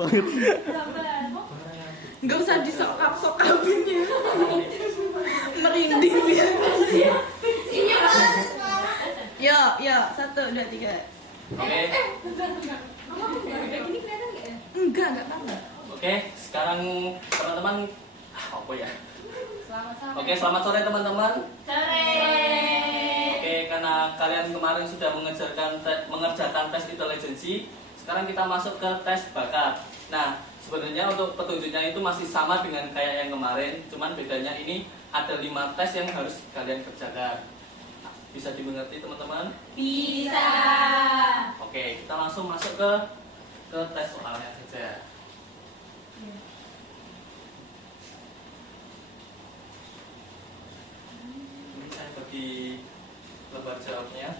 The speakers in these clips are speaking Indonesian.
banget. Nggak usah disokap-sokapin ya. Merinding dia. Ya, 1, 2, 3. Oke. Enggak apa-apa. Oke, sekarang teman-teman apa ya? Selamat sore. Oke, selamat sore teman-teman. Sore. Oke, karena kalian kemarin sudah mengerjakan tes intelijensi, sekarang kita masuk ke tes bakat. Nah, sebenarnya untuk petunjuknya itu masih sama dengan kayak yang kemarin, cuman bedanya ini ada 5 tes yang harus kalian kerjakan. Bisa dimengerti teman-teman? Bisa. Oke, kita langsung masuk ke tes soalnya saja. Ini saya bagi lembar jawabnya.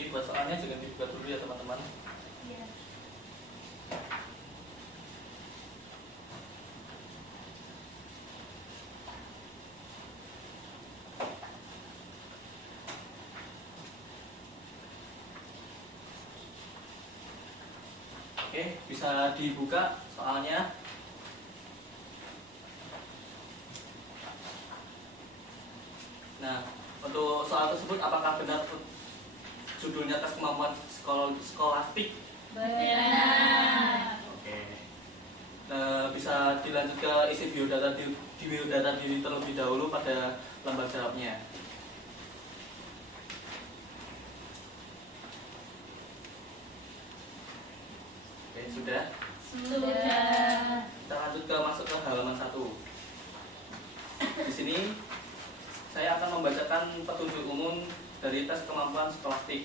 Jadi buat soalnya jangan dibuat dulu ya teman-teman. Iya. Oke, bisa dibuka soalnya. Nah, untuk soal tersebut apakah benar judulnya tes kemampuan skolastik? Benar. Oke. Nah, bisa dilanjut ke isi biodata diri terlebih dahulu pada lembar jawabnya. Oke, sudah. Sudah. Kita lanjut masuk ke halaman 1. Di sini saya akan membacakan petunjuk umum dari tes kemampuan skolastik.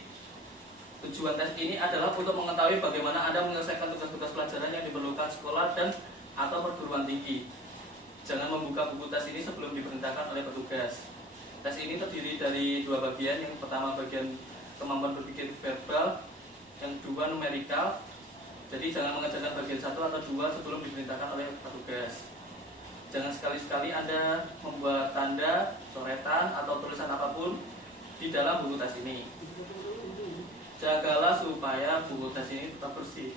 Tujuan tes ini adalah untuk mengetahui bagaimana Anda menyelesaikan tugas-tugas pelajaran yang diperlukan sekolah dan atau perguruan tinggi. Jangan membuka buku tes ini sebelum diperintahkan oleh petugas. Tes ini terdiri dari 2 bagian. Yang pertama bagian kemampuan berpikir verbal, yang 2 numerikal. Jadi jangan mengerjakan bagian 1 atau 2 sebelum diperintahkan oleh petugas. Jangan sekali-sekali Anda membuat tanda, coretan, atau tulisan apapun di dalam buku tes ini. Jagalah supaya buku tes ini tetap bersih.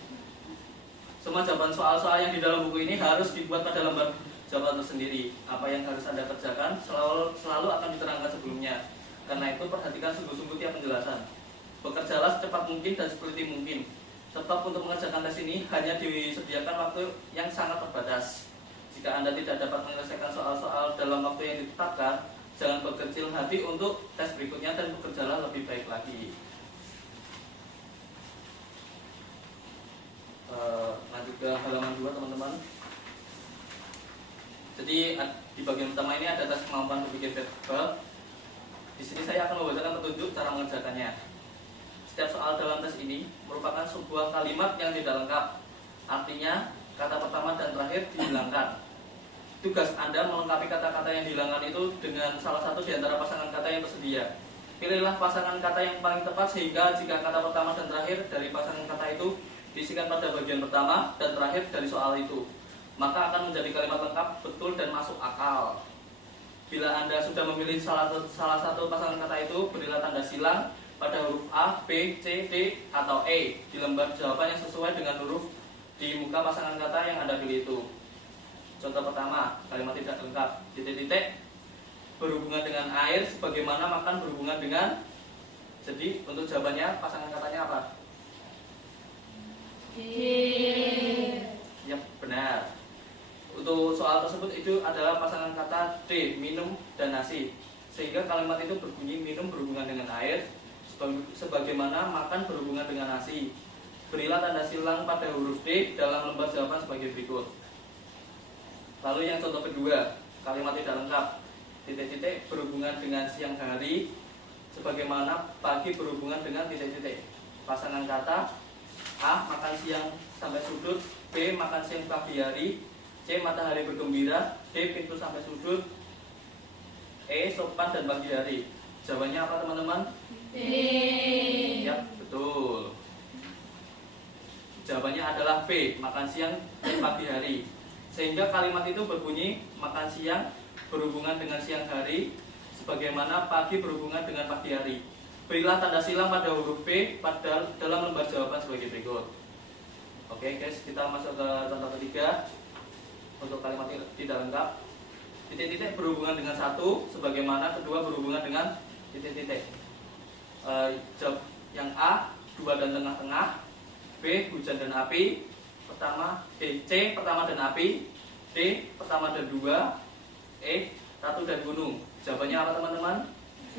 Semua jawaban soal-soal yang di dalam buku ini harus dibuat pada lembar jawaban tersendiri. Apa yang harus Anda kerjakan selalu akan diterangkan sebelumnya. Karena itu perhatikan sungguh-sungguh tiap penjelasan. Bekerjalah secepat mungkin dan seteliti mungkin. Sebab untuk mengerjakan tes ini hanya disediakan waktu yang sangat terbatas. Jika Anda tidak dapat menyelesaikan soal-soal dalam waktu yang ditetapkan, jangan berkecil hati untuk tes berikutnya dan bekerjalah lebih baik lagi. Lanjut ke halaman 2 teman-teman. Jadi di bagian pertama ini ada tes kemampuan berpikir verbal. Di sini saya akan membacakan petunjuk cara mengerjakannya. Setiap soal dalam tes ini merupakan sebuah kalimat yang tidak lengkap. Artinya kata pertama dan terakhir dihilangkan. Tugas Anda melengkapi kata-kata yang dihilangkan itu dengan salah satu di antara pasangan kata yang tersedia. Pilihlah pasangan kata yang paling tepat sehingga jika kata pertama dan terakhir dari pasangan kata itu diisikan pada bagian pertama dan terakhir dari soal itu, maka akan menjadi kalimat lengkap, betul, dan masuk akal. Bila Anda sudah memilih salah satu pasangan kata itu, berilah tanda silang pada huruf A, B, C, D, atau E di lembar jawaban yang sesuai dengan huruf di muka pasangan kata yang Anda pilih itu. Contoh pertama, kalimat tidak lengkap, titik-titik, berhubungan dengan air sebagaimana makan berhubungan dengan. Jadi untuk jawabannya pasangan katanya apa? Ya, benar. Untuk soal tersebut itu adalah pasangan kata D, minum dan nasi. Sehingga kalimat itu berbunyi minum berhubungan dengan air sebagaimana makan berhubungan dengan nasi. Berilah tanda silang pada huruf D dalam lembar jawaban sebagai berikut. Lalu yang contoh kedua, kalimat tidak lengkap, titik-titik, berhubungan dengan siang hari sebagaimana pagi berhubungan dengan titik-titik. Pasangan kata A, makan siang sampai sudut, B, makan siang pagi hari, C. Matahari bergembira. D. Pintu sampai sudut. E. Sopan dan pagi hari. Jawabannya apa teman-teman? D. Ya, betul. Jawabannya adalah B. Makan siang dan pagi hari. Sehingga kalimat itu berbunyi makan siang berhubungan dengan siang hari, sebagaimana pagi berhubungan dengan pagi hari. Berilah tanda silang pada huruf B pada dalam lembar jawaban sebagai berikut. Oke guys, kita masuk ke contoh ketiga. Untuk kalimat tidak lengkap, titik-titik berhubungan dengan satu, sebagaimana kedua berhubungan dengan titik-titik. Yang A, dua dan tengah-tengah. B, hujan dan api. C, pertama dan api. D, pertama dan dua. E, ratu dan gunung. Jawabannya apa teman-teman? D.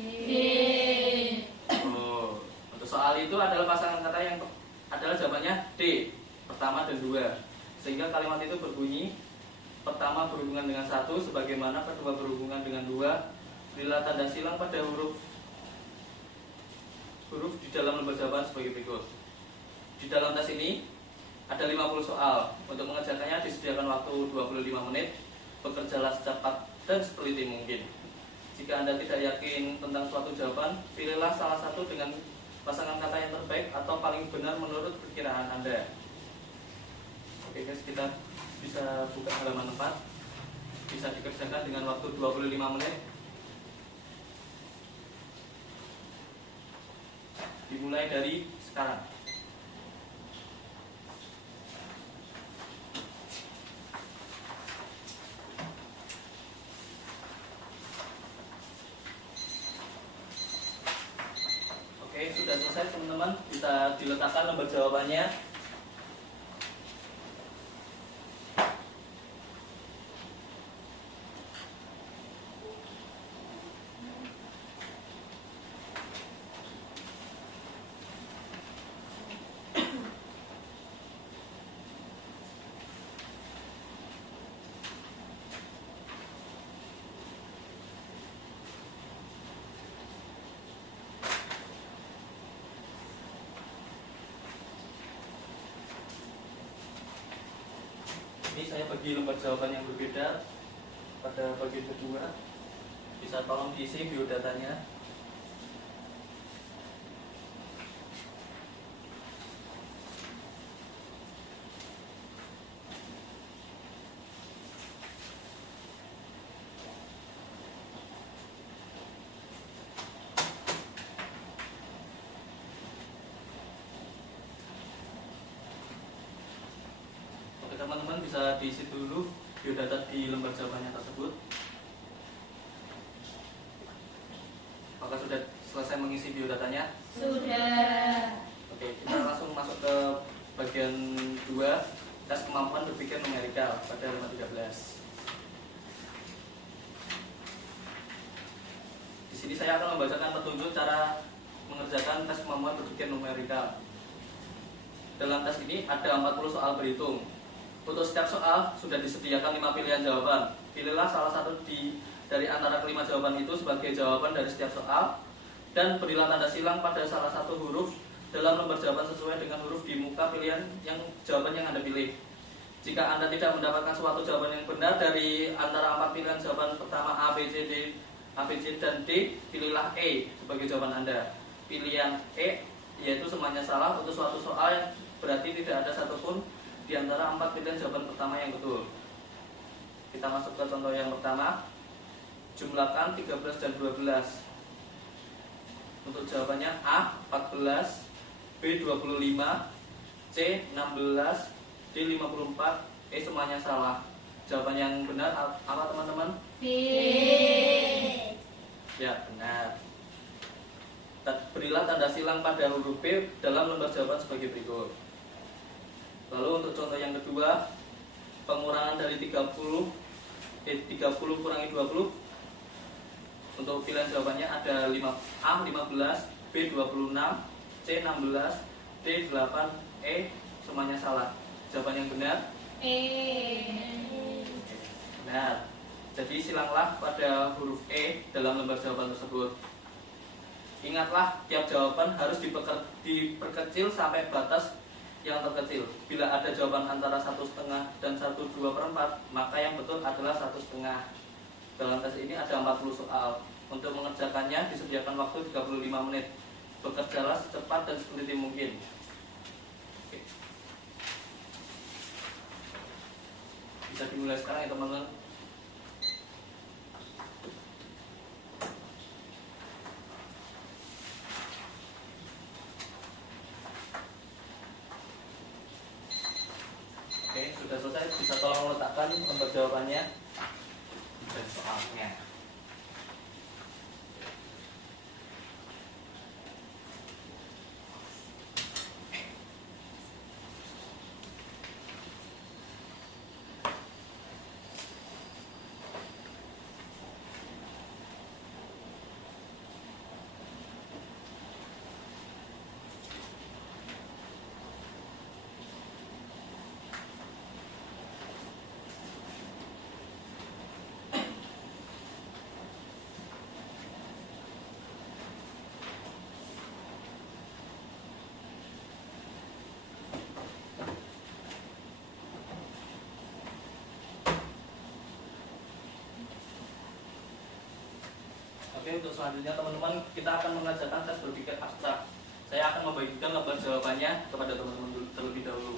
Oh, untuk soal itu adalah pasangan kata yang adalah jawabannya D, pertama dan dua. Sehingga kalimat itu berbunyi pertama berhubungan dengan satu, sebagaimana kedua berhubungan dengan dua. Bila tanda silang pada huruf di dalam lembar jawaban sebagai berikut. Di dalam tes ini ada 50 soal. Untuk mengerjakannya disediakan waktu 25 menit. Bekerjalah secepat dan seteliti mungkin. Jika Anda tidak yakin tentang suatu jawaban, pilihlah salah satu dengan pasangan kata yang terbaik atau paling benar menurut perkiraan Anda. Oke guys, kita bisa buka halaman 4. Bisa dikerjakan dengan waktu 25 menit. Dimulai dari sekarang. Oke, sudah selesai teman-teman. Bisa diletakkan lembar jawabannya. Ini saya bagi lembar jawaban yang berbeda pada bagian kedua. Bisa tolong diisi biodatanya. Teman-teman bisa diisi dulu biodata di lembar jawabannya tersebut. Apakah sudah selesai mengisi biodatanya? Sudah. Oke, kita langsung masuk ke bagian 2, tes kemampuan berpikir numerikal pada halaman 13. Di sini saya akan membacakan petunjuk cara mengerjakan tes kemampuan berpikir numerikal. Dalam tes ini ada 40 soal berhitung. Untuk setiap soal sudah disediakan 5 pilihan jawaban. Pilihlah salah satu dari antara kelima jawaban itu sebagai jawaban dari setiap soal, dan berilah tanda silang pada salah satu huruf dalam lembar jawaban sesuai dengan huruf di muka pilihan jawaban yang Anda pilih. Jika Anda tidak mendapatkan suatu jawaban yang benar dari antara 4 pilihan jawaban pertama A, B, C, dan D, pilihlah E sebagai jawaban Anda. Pilihan E yaitu semuanya salah untuk suatu soal yang berarti tidak ada satupun di antara 4 pilihan jawaban pertama yang betul. Kita masuk ke contoh yang pertama. Jumlahkan 13 dan 12. Untuk jawabannya A 14, B 25, C 16, D 54, E semuanya salah. Jawaban yang benar apa teman-teman? B. Ya, benar. Berilah tanda silang pada huruf B dalam lembar jawaban sebagai berikut. Lalu untuk contoh yang kedua, pengurangan dari 30 kurangi 20. Untuk pilihan jawabannya ada A 15, B 26, C 16, D 8, E semuanya salah. Jawaban yang benar? E. Benar. Jadi silanglah pada huruf E dalam lembar jawaban tersebut. Ingatlah, tiap jawaban harus diperkecil sampai batas yang terkecil. Bila ada jawaban antara 1,5 dan 1/2/4, maka yang betul adalah 1,5. Dalam tes ini ada 40 soal. Untuk mengerjakannya disediakan waktu 35 menit. Bekerjalah secepat dan seteliti mungkin. Oke. Bisa dimulai sekarang ya teman-teman. Oke, sudah selesai. Bisa tolong letakkan lembar jawabannya dan soalnya. Oke, untuk selanjutnya teman-teman kita akan mengerjakan tes berpikir abstrak. Saya akan membagikan lembar jawabannya kepada teman-teman terlebih dahulu.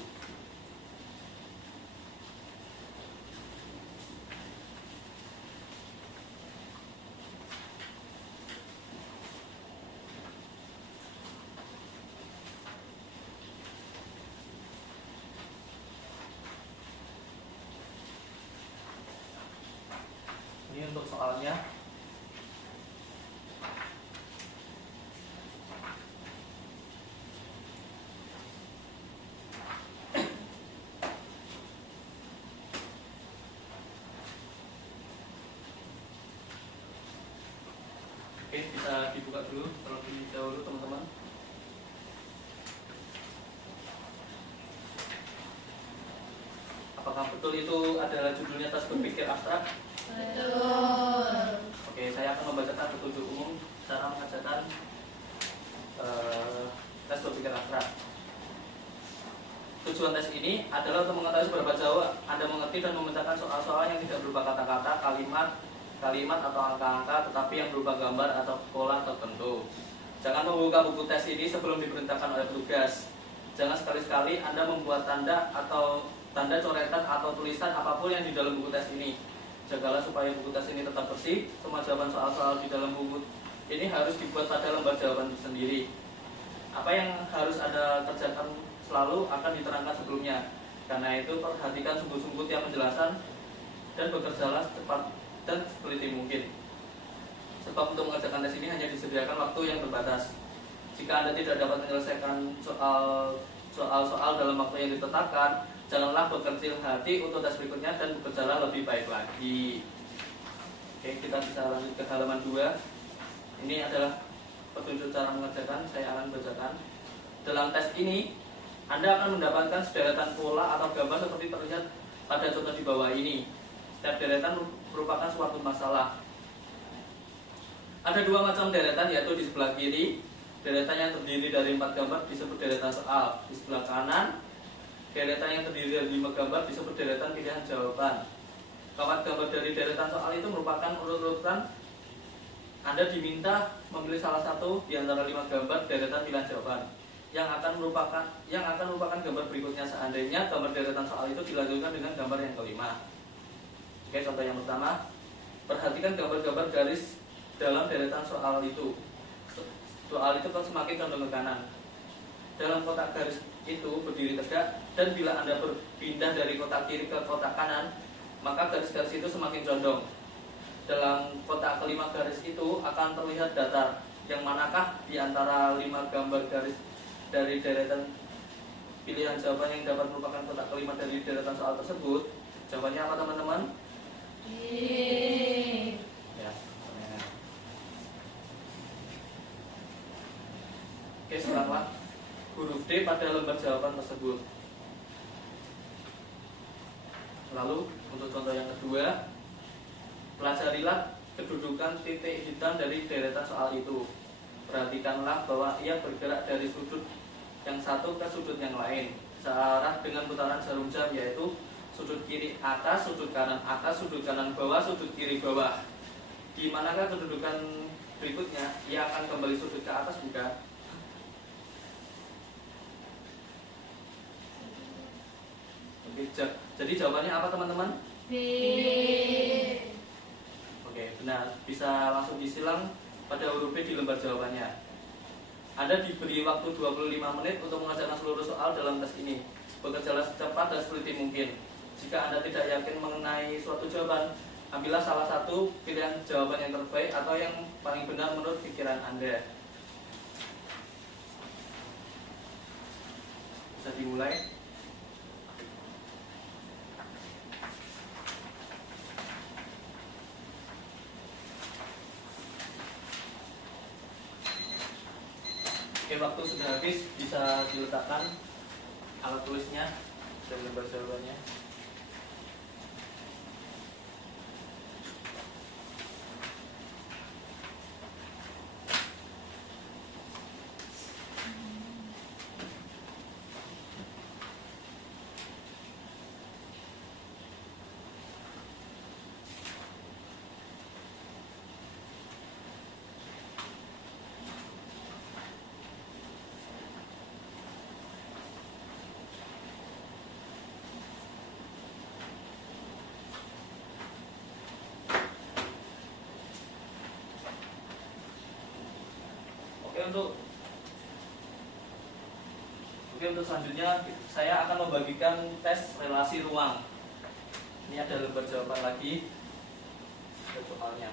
Ini untuk soalnya. Oke, bisa dibuka dulu terlebih dahulu teman-teman. Apakah betul itu adalah judulnya tes berpikir abstrak? Betul. Oke, saya akan membacakan petunjuk umum cara mengerjakan tes berpikir abstrak. Tujuan tes ini adalah untuk mengetahui seberapa jauh Anda mengerti dan memecahkan soal-soal yang tidak berupa kata-kata, kalimat atau angka-angka, tetapi yang berupa gambar atau pola tertentu. Jangan membuka buku tes ini sebelum diperintahkan oleh petugas. Jangan sekali-sekali Anda membuat tanda coretan atau tulisan apapun yang di dalam buku tes ini. Jagalah supaya buku tes ini tetap bersih. Semua jawaban soal-soal di dalam buku ini harus dibuat pada lembar jawaban sendiri. Apa yang harus Anda kerjakan selalu akan diterangkan sebelumnya. Karena itu perhatikan sungguh-sungguh tiap penjelasan dan bekerjalah cepat dan seteliti mungkin. Sebab untuk mengerjakan tes ini hanya disediakan waktu yang terbatas. Jika Anda tidak dapat menyelesaikan soal-soal dalam waktu yang ditetapkan, janganlah berkecil hati untuk tes berikutnya dan bekerjalah lebih baik lagi. Oke, kita bisa lanjut ke halaman 2. Ini adalah petunjuk cara mengerjakan. Saya akan bacakan. Dalam tes ini, Anda akan mendapatkan sederetan pola atau gambar seperti terlihat pada contoh di bawah ini. Setiap deretan merupakan suatu masalah. Ada 2 macam deretan, yaitu di sebelah kiri, deretan yang terdiri dari 4 gambar disebut deretan soal. Di sebelah kanan, deretan yang terdiri dari 5 gambar disebut deretan pilihan jawaban. Keempat gambar dari deretan soal itu merupakan urut-urutan. Anda diminta memilih salah satu di antara 5 gambar deretan pilihan jawaban yang akan merupakan gambar berikutnya seandainya gambar deretan soal itu dilanjutkan dengan gambar yang kelima. Oke, contoh yang pertama, perhatikan gambar-gambar garis dalam deretan soal itu. Soal itu kan semakin condong ke kanan. Dalam kotak garis itu berdiri tegak, dan bila Anda berpindah dari kotak kiri ke kotak kanan, maka garis-garis itu semakin condong. Dalam kotak kelima garis itu akan terlihat datar. Yang manakah di antara 5 gambar garis dari deretan pilihan jawaban yang dapat merupakan kotak kelima dari deretan soal tersebut? Jawabannya apa teman-teman? Ya, oke, seranglah huruf D pada lembar jawaban tersebut. Lalu untuk contoh yang kedua, pelajarilah kedudukan titik hitam dari deretan soal itu. Perhatikanlah bahwa ia bergerak dari sudut yang satu ke sudut yang lain. searah dengan putaran jarum jam, yaitu sudut kiri atas, sudut kanan atas, sudut kanan bawah, sudut kiri bawah. Di manakah kedudukan berikutnya? Ia akan kembali sudut ke atas, bukan? Oke, jadi jawabannya apa teman-teman? B. Oke, benar. Bisa langsung disilang pada huruf B di lembar jawabannya. Anda diberi waktu 25 menit untuk mengerjakan seluruh soal dalam tes ini. Bekerjalah secepat dan seteliti mungkin. Jika Anda tidak yakin mengenai suatu jawaban, ambillah salah satu pilihan jawaban yang terbaik atau yang paling benar menurut pikiran Anda. Bisa dimulai. Oke, waktu sudah habis, bisa diletakkan alat tulisnya dan lembar jawabannya. Oke, untuk selanjutnya saya akan membagikan tes relasi ruang. Ini ada lembar jawaban lagi, ada soalnya.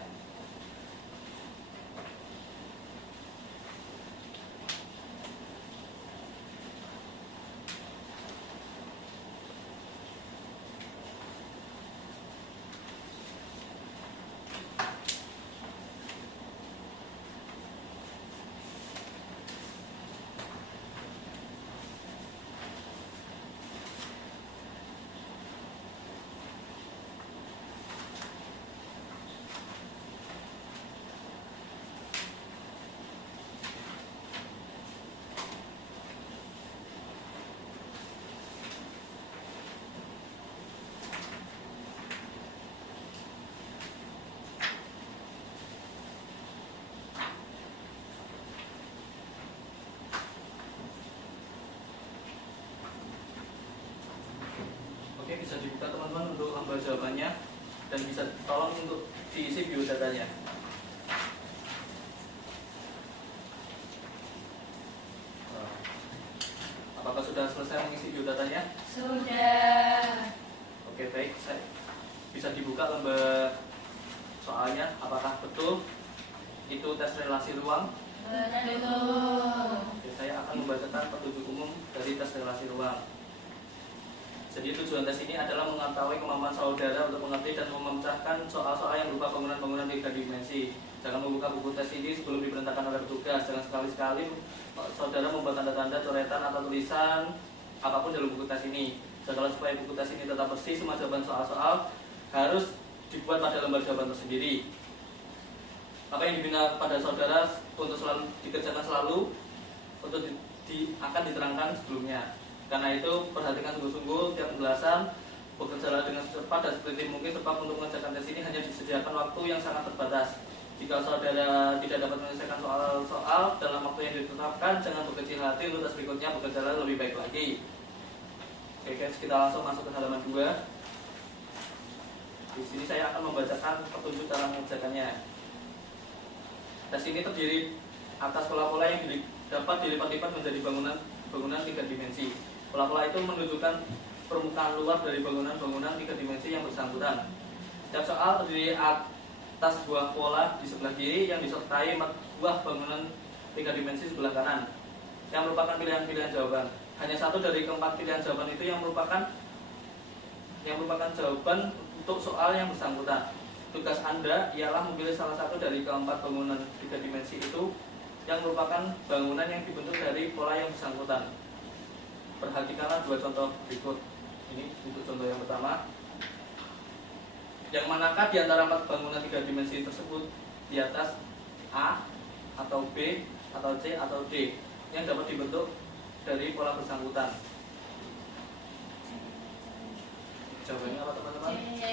Oke, bisa dibuka teman-teman untuk lembar jawabannya dan bisa tolong untuk diisi biodatanya. Apakah sudah selesai mengisi biodatanya? Sudah. Oke, baik. Bisa dibuka lembar soalnya. Apakah betul itu tes relasi ruang? Betul. Oke, saya akan membacakan petunjuk umum dari tes relasi ruang. Jadi tujuan tes ini adalah mengetahui kemampuan saudara untuk mengerti dan memecahkan soal-soal yang berupa bangunan-bangunan 3 dimensi. Jangan membuka buku tes ini sebelum diperintahkan oleh petugas. Jangan sekali-sekali saudara membuat tanda-tanda, coretan atau tulisan apapun dalam buku tes ini. Jagalah supaya buku tes ini tetap bersih. Semua jawaban soal-soal harus dibuat pada lembar jawaban tersendiri. Apa yang diminta pada saudara untuk selalu dikerjakan selalu untuk akan diterangkan sebelumnya. Karena itu perhatikan sungguh-sungguh tiap penjelasan, bekerjalah dengan secepat dan seteliti mungkin sebab untuk mengerjakan tes ini hanya disediakan waktu yang sangat terbatas. Jika saudara tidak dapat menyelesaikan soal-soal dalam waktu yang ditetapkan, jangan berkecil hati, untuk tes berikutnya bekerjalah lebih baik lagi. Oke guys, kita langsung masuk ke halaman 2. Di sini saya akan membacakan petunjuk cara mengerjakannya. Tes ini terdiri atas pola-pola yang dapat dilipat-lipat menjadi bangunan 3 dimensi. Pola-pola itu menunjukkan permukaan luar dari bangunan-bangunan 3 dimensi yang bersangkutan. Setiap soal terdiri atas buah pola di sebelah kiri yang disertai buah bangunan 3 dimensi sebelah kanan, yang merupakan pilihan-pilihan jawaban. Hanya satu dari keempat pilihan jawaban itu yang merupakan jawaban untuk soal yang bersangkutan. Tugas Anda ialah memilih salah satu dari keempat bangunan 3 dimensi itu yang merupakan bangunan yang dibentuk dari pola yang bersangkutan. Perhatikanlah 2 contoh berikut. Ini untuk contoh yang pertama. Yang manakah di antara 4 bangunan 3 dimensi tersebut di atas A atau B atau C atau D yang dapat dibentuk dari pola bersangkutan? Jawabannya apa teman-teman? C.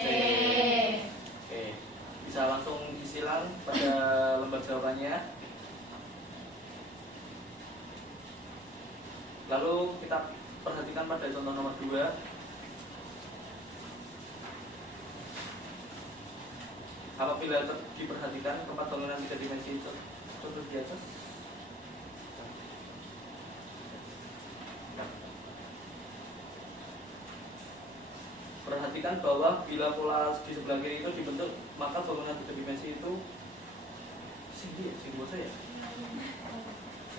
Oke, bisa langsung disilang pada lembar jawabannya. Lalu kita perhatikan pada contoh nomor 2. Apabila diperhatikan tempat bangunan 3 dimensi itu contoh di atas. Perhatikan bahwa bila pola di sebelah kiri itu dibentuk, maka bangunan 3 dimensi itu sini buat saya.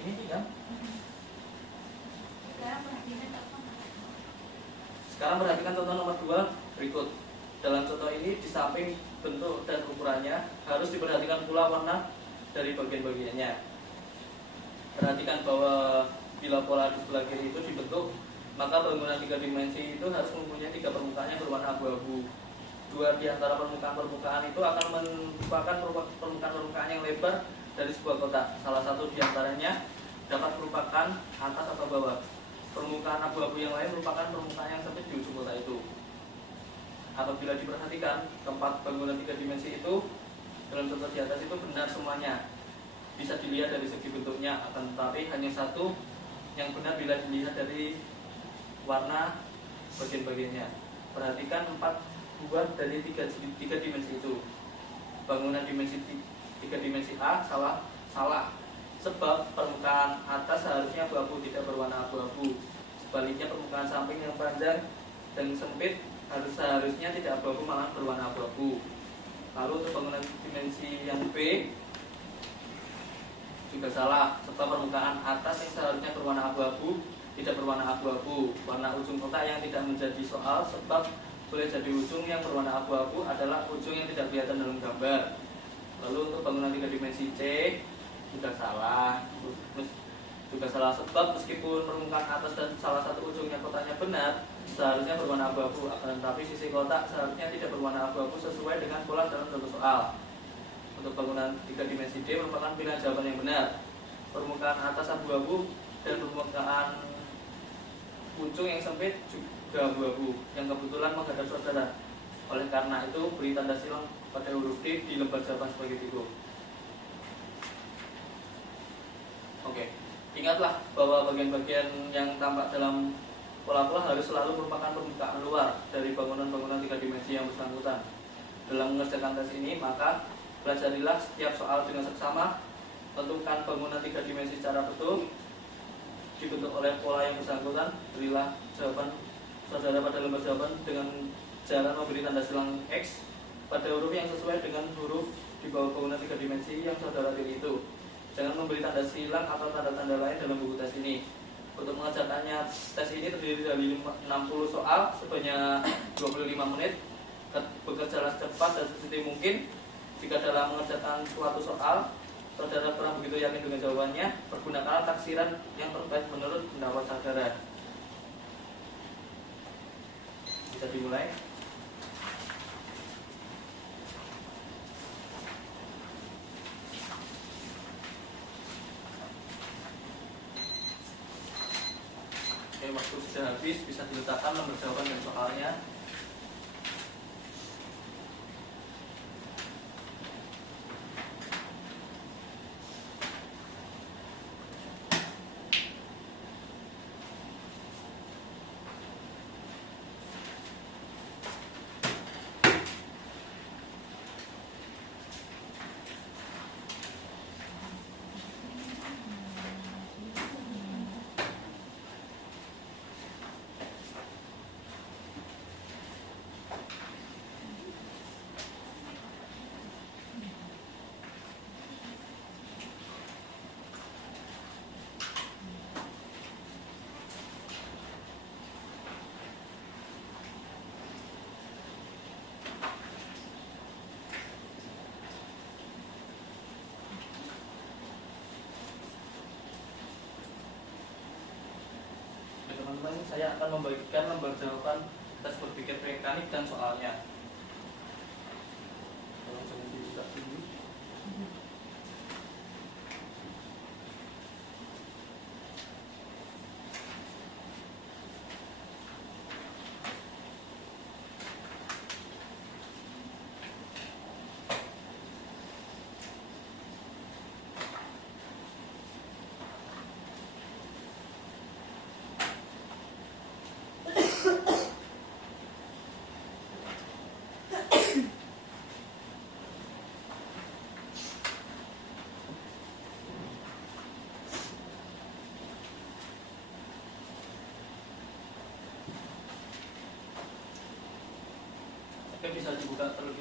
Ini kan? Sekarang perhatikan contoh nomor 2 berikut. Dalam contoh ini di samping bentuk dan ukurannya harus diperhatikan pula warna dari bagian-bagiannya. Perhatikan bahwa bila pola di sebelah kiri itu dibentuk, maka bangunan 3 dimensi itu harus mempunyai 3 permukaan yang berwarna abu-abu. 2 di antara permukaan-permukaan itu akan merupakan permukaan-permukaan yang lebar dari sebuah kotak. Salah satu di antaranya dapat merupakan atas atau bawah. Permukaan abu-abu yang lain merupakan permukaan yang sempit di ujung kotak itu. Apabila diperhatikan, tempat bangunan 3 dimensi itu dalam contoh di atas itu benar semuanya. Bisa dilihat dari segi bentuknya, akan tetapi hanya satu yang benar bila dilihat dari warna bagian-bagiannya. Perhatikan 4 buah dari 3 dimensi itu. Bangunan dimensi 3 dimensi A salah. Sebab permukaan atas seharusnya abu-abu, tidak berwarna abu-abu. Sebaliknya permukaan samping yang panjang dan sempit seharusnya tidak abu-abu, malah berwarna abu-abu. Lalu untuk bangunan dimensi yang B juga salah, sebab permukaan atas yang seharusnya berwarna abu-abu tidak berwarna abu-abu. Warna ujung kotak yang tidak menjadi soal, sebab boleh jadi ujung yang berwarna abu-abu adalah ujung yang tidak kelihatan dalam gambar. Lalu untuk bangunan 3 dimensi C juga salah. Terus juga salah sebab meskipun permukaan atas dan salah satu ujungnya kotaknya benar, seharusnya berwarna abu-abu, akan tetapi sisi kotak seharusnya tidak berwarna abu-abu sesuai dengan pola dalam contoh soal. Untuk bangunan 3 dimensi D merupakan pilihan jawaban yang benar. Permukaan atas abu-abu dan permukaan ujung yang sempit juga abu-abu, yang kebetulan menghadap saudara. Oleh karena itu, beri tanda silang pada huruf D di lembar jawaban sebagai berikut. Oke, ingatlah bahwa bagian-bagian yang tampak dalam pola-pola harus selalu merupakan permukaan luar dari bangunan-bangunan 3 dimensi yang bersangkutan. Dalam mengerjakan tes ini, maka pelajarilah setiap soal dengan seksama, tentukan bangunan 3 dimensi secara betul, dibentuk oleh pola yang bersangkutan, berilah jawaban saudara pada lembar jawaban dengan jalan memberi tanda silang X pada huruf yang sesuai dengan huruf di bawah bangunan 3 dimensi yang saudara pilih itu. Jangan memberi tanda silang atau tanda-tanda lain dalam buku tes ini. Untuk mengerjakannya, tes ini terdiri dari 60 soal sebanyak 25 menit. Bekerjalah secepat dan sesingkat mungkin. Jika dalam mengerjakan suatu soal saudara kurang begitu yakin dengan jawabannya, pergunakanlah taksiran yang terbaik menurut pendapat saudara. Bisa dimulai. Oke, waktu sudah habis, bisa diletakkan nomor jawaban dan soalnya. Teman-teman, saya akan membagikan lembar jawaban tes berpikir mekanik dan soalnya. Tolong jangan dibuka dulu.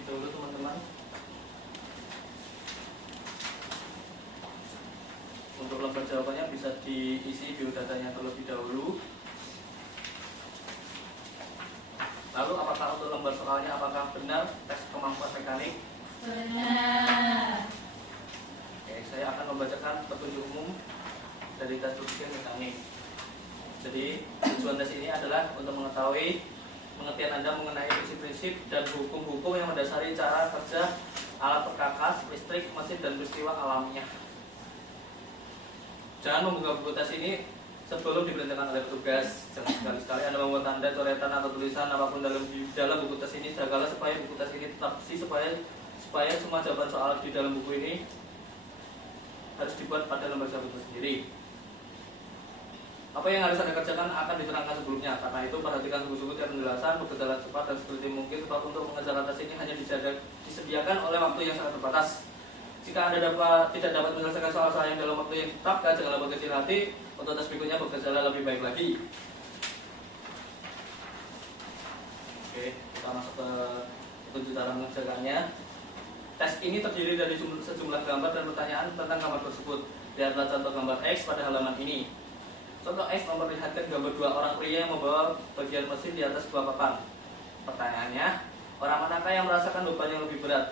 dahulu teman-teman. Untuk lembar jawabannya bisa diisi biodatanya terlebih dahulu. Lalu apakah untuk lembar soalnya apakah benar tes kemampuan mekanik? Benar. Oke, saya akan membacakan petunjuk umum dari tes berpikir mekanik. Jadi tujuan tes ini adalah untuk mengetahui pengertian Anda mengenai prinsip-prinsip dan hukum-hukum yang mendasari cara kerja alat perkakas, listrik, mesin, dan peristiwa alamiah. Jangan membuka buku tes ini sebelum diperintahkan oleh petugas. Jangan sekali-sekali Anda membuat tanda, coretan, atau tulisan apapun dalam buku tes ini. Jagalah supaya buku tes ini tetap bersih, supaya semua jawaban soal di dalam buku ini harus dibuat pada lembar jawaban itu sendiri. Apa yang harus Anda kerjakan akan diterangkan sebelumnya. Karena itu perhatikan sungguh-sungguh tiap penjelasan, bekerjalah cepat dan seperti mungkin, sebab untuk mengerjakan tes ini hanya disediakan oleh waktu yang sangat terbatas. Jika Anda tidak dapat menyelesaikan soal-soal yang dalam waktu yang ditetapkan, janganlah berkecil hati. Untuk tes berikutnya bekerjalah lebih baik lagi. Oke, kita masuk ke petunjuk cara mengerjakannya. Tes ini terdiri dari sejumlah gambar dan pertanyaan tentang gambar tersebut. Lihatlah contoh gambar X pada halaman ini. Contoh X memperlihatkan gambar dua orang pria yang membawa bagian mesin di atas sebuah papan. Pertanyaannya, orang manakah yang merasakan beban yang lebih berat?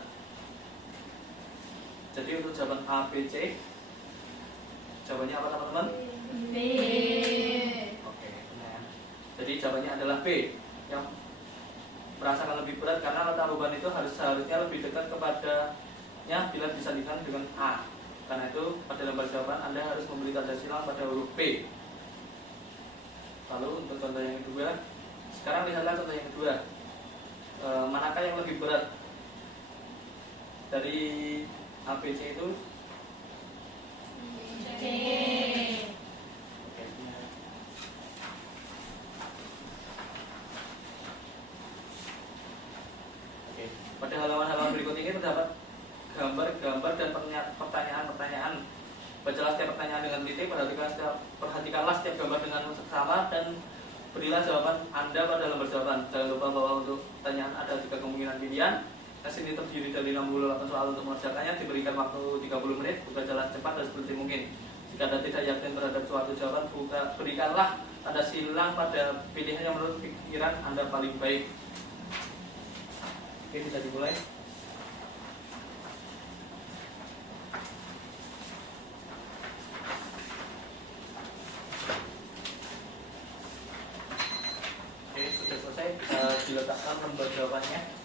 Jadi untuk jawaban A, B, C, jawabannya apa teman-teman? B. Oke, benar. Jadi jawabannya adalah B, yang merasakan lebih berat karena letak beban itu seharusnya lebih dekat kepadanya bila disandingkan dengan A. Karena itu pada lembar jawaban Anda harus memberi tanda silang pada huruf B. Lalu untuk contoh yang kedua, sekarang lihatlah contoh yang kedua. Manakah yang lebih berat dari A, B, C itu? C. Oke, benar. Oke, pada halaman-halaman berikut ini terdapat gambar-gambar dan pertanyaan-pertanyaan. Bacalah setiap pertanyaan dengan teliti, perhatikanlah setiap gambar dengan seksama, dan berilah jawaban Anda pada lembar jawaban. Jangan lupa bahwa untuk pertanyaan ada 3 kemungkinan pilihan. Tes ini terdiri dari 68 soal. Untuk mengerjakannya diberikan waktu 30 menit. Bekerjalah cepat dan seperti mungkin. Jika Anda tidak yakin terhadap suatu jawaban, berikanlah tanda silang pada pilihan yang menurut pikiran Anda paling baik. Oke, bisa dimulai. Oke, sudah selesai. Diletakkan lembar jawabannya.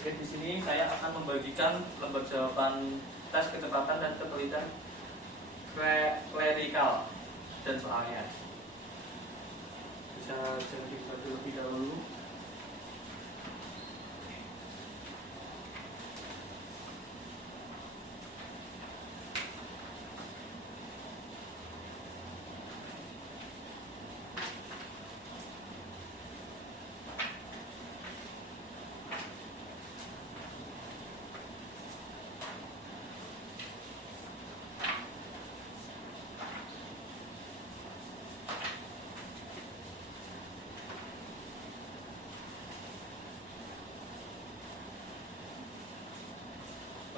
Oke, di sini saya akan membagikan lembar jawaban tes kecepatan dan ketelitian klerikal dan soalnya. Bisa jadi terlebih dahulu.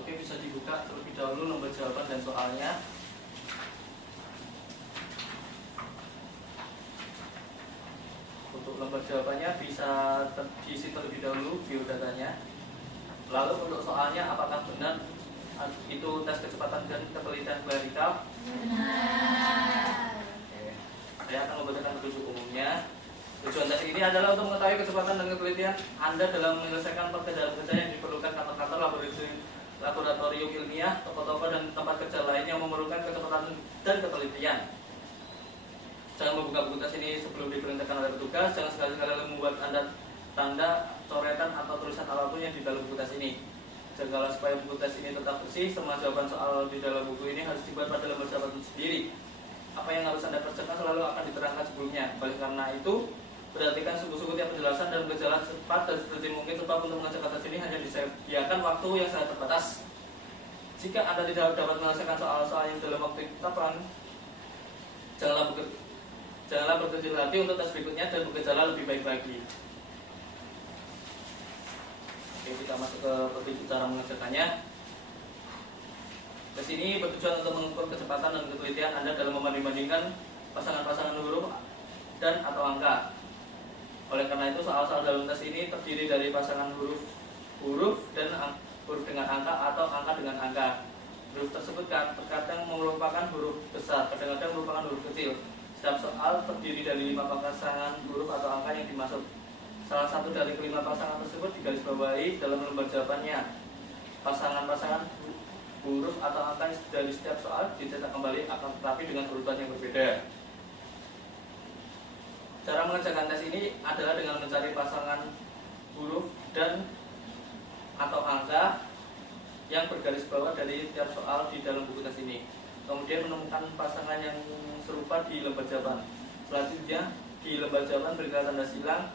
Oke, bisa dibuka terlebih dahulu lembar jawaban dan soalnya. Untuk lembar jawabannya bisa diisi terlebih dahulu biodatanya. Lalu untuk soalnya, apakah benar itu tes kecepatan dan ketelitian klerikal? Benar. Oke. Saya akan membacakan petunjuk umumnya. Tujuan tes ini adalah untuk mengetahui kecepatan dan ketelitian Anda dalam menyelesaikan pekerjaan-pekerjaan yang diperlukan kantor-kantor laboratorium ilmiah, toko-toko, dan tempat kerja lain yang memerlukan kecepatan dan ketelitian. Jangan membuka buku tes ini sebelum diperintahkan oleh petugas. Jangan sekali-kali membuat tanda, coretan atau tulisan apapun yang di dalam buku tes ini. Jagalah supaya buku tes ini tetap bersih. Semua jawaban soal di dalam buku ini harus dibuat pada lembar jawaban sendiri. Apa yang harus Anda kerjakan selalu akan diterangkan sebelumnya. Oleh karena itu, perhatikan sungguh-sungguh tiap penjelasan dan berjalan cepat dan seperti mungkin, sebab untuk mengerjakan tes ini hanya disediakan waktu yang sangat terbatas. Jika Anda tidak dapat menyelesaikan soal-soal yang dalam waktu yang ditetapkan, janganlah berkecil hati untuk tes berikutnya dan bekerjalah lebih baik lagi. Oke, kita masuk ke petunjuk cara mengerjakannya. Tes ini bertujuan untuk mengukur kecepatan dan ketelitian Anda dalam membanding-bandingkan pasangan-pasangan huruf dan atau angka. Oleh karena itu, soal-soal dalam tes ini terdiri dari pasangan huruf dan huruf dengan angka atau angka dengan angka. Huruf tersebut terkadang merupakan huruf besar, kadang-kadang merupakan huruf kecil. Setiap soal terdiri dari 5 pasangan huruf atau angka yang dimaksud. Salah satu dari kelima pasangan tersebut digarisbawahi dalam lembar jawabannya. Pasangan-pasangan huruf atau angka dari setiap soal dicetak kembali, akan tetapi dengan urutan yang berbeda. Cara mengerjakan tes ini adalah dengan mencari pasangan huruf dan atau angka yang bergaris bawah dari tiap soal di dalam buku tes ini. Kemudian menemukan pasangan yang serupa di lembar jawaban. Selanjutnya, di lembar jawaban berikan tanda silang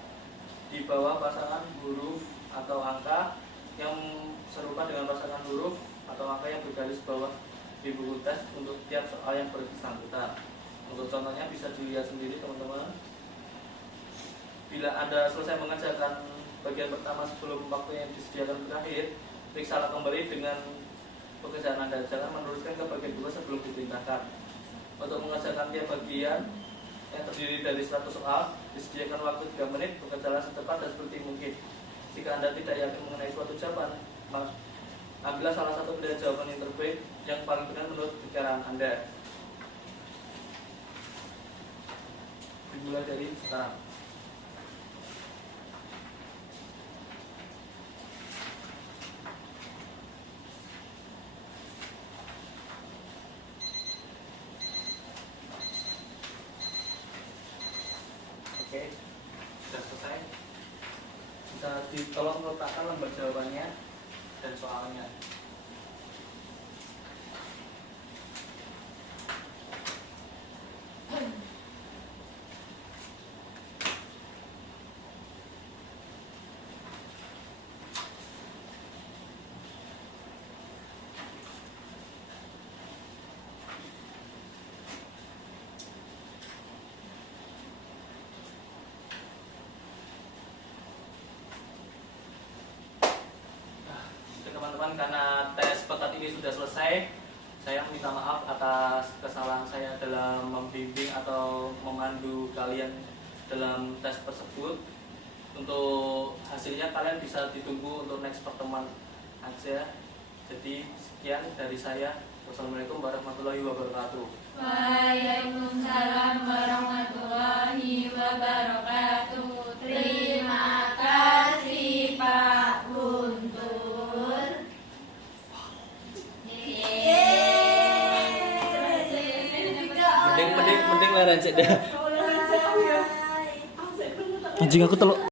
di bawah pasangan huruf atau angka yang serupa dengan pasangan huruf atau angka yang bergaris bawah di buku tes untuk tiap soal yang bersangkutan. Untuk contohnya bisa dilihat sendiri, teman-teman. Bila Anda selesai mengerjakan bagian pertama sebelum waktu yang disediakan berakhir, periksalah kembali dengan pekerjaan Anda. Jangan meneruskan ke bagian kedua sebelum diperintahkan. Untuk mengerjakan tiap bagian yang terdiri dari 100 soal, disediakan waktu 3 menit. Bekerjalah secepat dan seperti mungkin. Jika Anda tidak yakin mengenai suatu jawaban, ambillah salah satu pilihan jawaban yang terbaik yang paling benar menurut pikiran Anda. Dimulai dari sekarang. Oke, sudah selesai. Bisa tolong meletakkan lembar jawabannya dan soalnya. Teman-teman, karena tes pekan ini sudah selesai, saya minta maaf atas kesalahan saya dalam membimbing atau memandu kalian dalam tes tersebut. Untuk hasilnya kalian bisa ditunggu untuk next pertemuan aja. Jadi sekian dari saya. Wassalamualaikum warahmatullahi wabarakatuh. Waalaikumsalam warahmatullahi wabarakatuh. Terima kasih Pak Guntur. Mending leren sih deh. Kalau yang saya Anjing aku teluk.